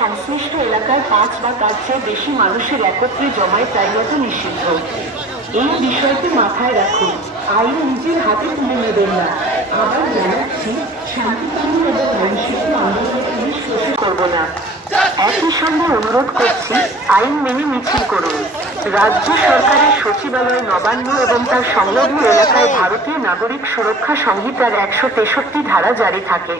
সংশ্লিষ্ট এলাকায় 5 বা তার চেয়ে বেশি মানুষের একত্রে জমায়েত আইনত নিষিদ্ধ। এই বিষয়টি মাথায় রাখুন, আইন নিজের হাতে তুলে নেবেন না। আবার জানাচ্ছি, শান্তিপূর্ণ এবং আইনশৃঙ্খলা আন্দোলনে পুলিশ শোষণ করব না। একই সঙ্গে অনুরোধ করছি, আইন মেনে মিছিল করুন। রাজ্য সরকারের সচিবালয় নবান্ন এবং তার সংলগ্ন এলাকায় ভারতীয় নাগরিক সুরক্ষা সংহিতার 163 ধারা জারি থাকে।